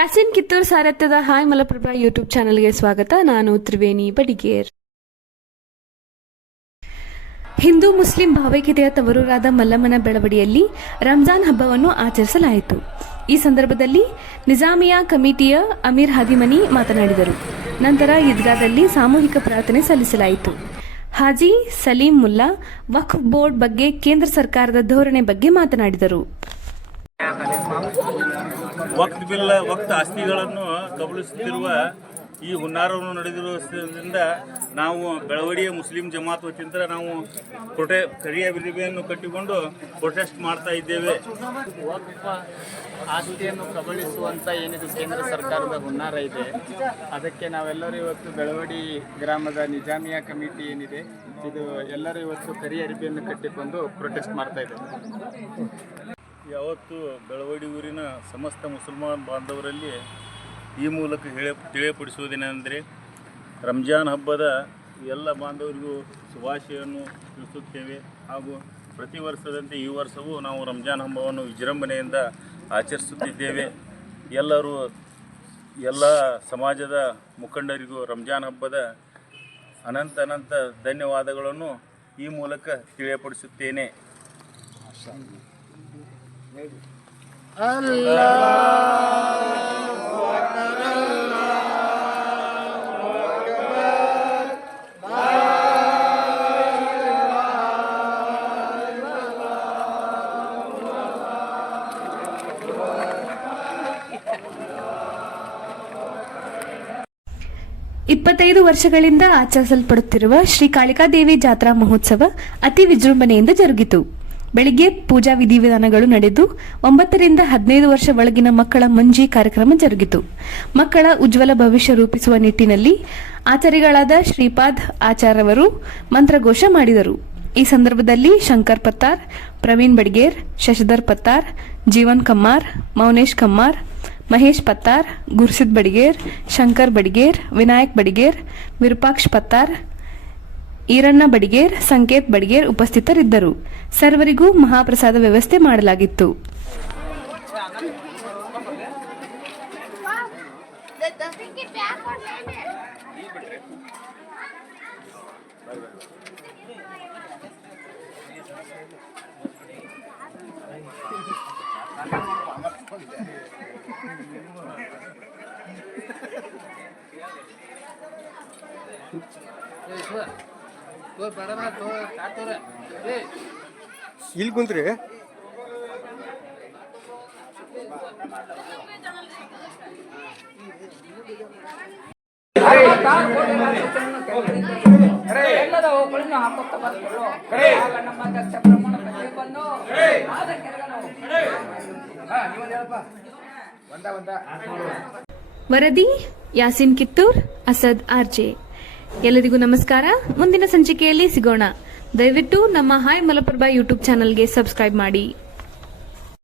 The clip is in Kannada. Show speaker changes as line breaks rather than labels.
ಯಾಸಿನ್ ಕಿತ್ತೂರ್ ಸಾರಥ್ಯದ ಹಾಯ್ ಮಲಪ್ರಭಾ ಯೂಟ್ಯೂಬ್ ಚಾನೆಲ್ಗೆ ಸ್ವಾಗತ. ನಾನು ತ್ರಿವೇಣಿ ಬಡಿಗೇರ್ ಹಿಂದೂ ಮುಸ್ಲಿಂ ಭಾವೈಕ್ಯತೆಯ ತವರೂರಾದ ಮಲ್ಲಮ್ಮನ ಬೆಳವಡಿಯಲ್ಲಿ ರಂಜಾನ್ ಹಬ್ಬವನ್ನು ಆಚರಿಸಲಾಯಿತು. ಈ ಸಂದರ್ಭದಲ್ಲಿ ನಿಜಾಮಿಯಾ ಕಮಿಟಿಯ ಅಮೀರ್ ಹದಿಮನಿ ಮಾತನಾಡಿದರು. ನಂತರ ಈದ್ಗಾದಲ್ಲಿ ಸಾಮೂಹಿಕ ಪ್ರಾರ್ಥನೆ ಸಲ್ಲಿಸಲಾಯಿತು. ಹಾಜಿ ಸಲೀಂ ಮುಲ್ಲಾ, ವಕ್ಫ್ ಬೋರ್ಡ್ ಬಗ್ಗೆ ಕೇಂದ್ರ ಸರ್ಕಾರದ ಧೋರಣೆ ಬಗ್ಗೆ ಮಾತನಾಡಿದರು.
ವಕ್ತ್ ಬಿಲ್ಲ ವಕ್ತ ಆಸ್ತಿಗಳನ್ನು ಕಬಳಿಸುತ್ತಿರುವ ಈ ಹುನ್ನಾರವನ್ನು ನಡೆದಿರುವುದರಿಂದ ನಾವು ಬೆಳವಡಿಯ ಮುಸ್ಲಿಂ ಜಮಾತ್ ವತಿಯಿಂದ ನಾವು ಪ್ರೊಟೆ ಕರಿಯ ಬಿರಿಬೆಯನ್ನು ಕಟ್ಟಿಕೊಂಡು ಪ್ರೊಟೆಸ್ಟ್ ಮಾಡ್ತಾ ಇದ್ದೇವೆ.
ಆಸ್ತಿಯನ್ನು ಕಬಳಿಸುವಂಥ ಏನಿದೆ, ಕೇಂದ್ರ ಸರ್ಕಾರದ ಹುನ್ನಾರ ಇದೆ. ಅದಕ್ಕೆ ನಾವೆಲ್ಲರೂ ಇವತ್ತು ಬೆಳವಡಿ ಗ್ರಾಮದ ನಿಜಾಮಿಯಾ ಕಮಿಟಿ ಏನಿದೆ, ಇದು ಎಲ್ಲರೂ ಇವತ್ತು ಕರಿ ಅರಿವೆಯನ್ನು ಕಟ್ಟಿಕೊಂಡು ಪ್ರೊಟೆಸ್ಟ್ ಮಾಡ್ತಾ ಇದ್ದೇವೆ.
ಯಾವತ್ತು ಬೆಳವಡಿ ಊರಿನ ಸಮಸ್ತ ಮುಸಲ್ಮಾನ್ ಬಾಂಧವರಲ್ಲಿ ಈ ಮೂಲಕ ಹೇಳಿ ತಿಳಿಯಪಡಿಸುವುದೇನೆಂದರೆ ರಂಜಾನ್ ಹಬ್ಬದ ಎಲ್ಲ ಬಾಂಧವರಿಗೂ ಶುಭಾಶಯವನ್ನು ತಿಳಿಸುತ್ತೇವೆ ಹಾಗೂ ಪ್ರತಿ ವರ್ಷದಂತೆ ಈ ವರ್ಷವೂ ನಾವು ರಂಜಾನ್ ಹಬ್ಬವನ್ನು ವಿಜೃಂಭಣೆಯಿಂದ ಆಚರಿಸುತ್ತಿದ್ದೇವೆ. ಎಲ್ಲರೂ ಎಲ್ಲ ಸಮಾಜದ ಮುಖಂಡರಿಗೂ ರಂಜಾನ್ ಹಬ್ಬದ ಅನಂತ ಅನಂತ ಧನ್ಯವಾದಗಳನ್ನು ಈ ಮೂಲಕ ತಿಳಿಯಪಡಿಸುತ್ತೇನೆ.
ಇಪ್ಪತ್ತೈದು ವರ್ಷಗಳಿಂದ ಆಚರಿಸಲ್ಪಡುತ್ತಿರುವ ಶ್ರೀ ಕಾಳಿಕಾದೇವಿ ಜಾತ್ರಾ ಮಹೋತ್ಸವ ಅತಿ ವಿಜೃಂಭಣೆಯಿಂದ ಜರುಗಿತು. ಬೆಳಿಗ್ಗೆ ಪೂಜಾ ವಿಧಿವಿಧಾನಗಳು ನಡೆದು ಒಂಬತ್ತರಿಂದ ಹದಿನೈದು ವರ್ಷ ಒಳಗಿನ ಮಕ್ಕಳ ಮಂಜಿ ಕಾರ್ಯಕ್ರಮ ಜರುಗಿತು. ಮಕ್ಕಳ ಉಜ್ವಲ ಭವಿಷ್ಯ ರೂಪಿಸುವ ನಿಟ್ಟಿನಲ್ಲಿ ಆಚಾರ್ಯಗಳಾದ ಶ್ರೀಪಾದ್ ಆಚಾರ್ಯವರು ಮಂತ್ರಘೋಷ ಮಾಡಿದರು. ಈ ಸಂದರ್ಭದಲ್ಲಿ ಶಂಕರ್ ಪತ್ತಾರ್, ಪ್ರವೀಣ್ ಬಡ್ಗೇರ್, ಶಶಿಧರ್ ಪತ್ತಾರ್, ಜೀವನ್ ಕಮ್ಮಾರ್, ಮೌನೇಶ್ ಕಮ್ಮಾರ್, ಮಹೇಶ್ ಪತ್ತಾರ್, ಗುರ್ಸಿದ್ ಬಡಿಗೇರ್, ಶಂಕರ್ ಬಡಿಗೇರ್, ವಿನಾಯಕ್ ಬಡಿಗೇರ್, ವಿರೂಪಾಕ್ಷ್ ಪತ್ತಾರ್ ಈರಣ್ಣ ಬಡಿಗೇರ್ ಸಂಕೇತ್ ಬಡಿಗೇರ್ ಉಪಸ್ಥಿತರಿದ್ದರು. ಸರ್ವರಿಗೂ ಮಹಾಪ್ರಸಾದ ವ್ಯವಸ್ಥೆ ಮಾಡಲಾಗಿತ್ತು.
ಇಲ್ಲಿ ಕುಂತ್ರಿ.
ಎಲ್ಲದ ಹೋಗ್ಕೊಳ್ಳಿ ಹಾಕೋತ ಬರ್ಕೊಳ್ಳೋ ಆಗ ನಮ್ಮ ದಕ್ಷ ಬ್ರಹ್ಮಣ ಬಂದು
ವರದಿ ಯಾಸಿನ್ ಕಿತ್ತೂರ್ ಅಸದ್ ಆರ್ಜೆ ಎಲ್ಲರಿಗೂ ನಮಸ್ಕಾರ. ಮುಂದಿನ ಸಂಚಿಕೆಯಲ್ಲಿ ಸಿಗೋಣ. ದಯವಿಟ್ಟು ನಮ್ಮ ಹಾಯ್ ಮಲಪ್ರಭಾ ಯೂಟ್ಯೂಬ್ ಚಾನಲ್ಗೆ ಸಬ್ಸ್ಕ್ರೈಬ್ ಮಾಡಿ.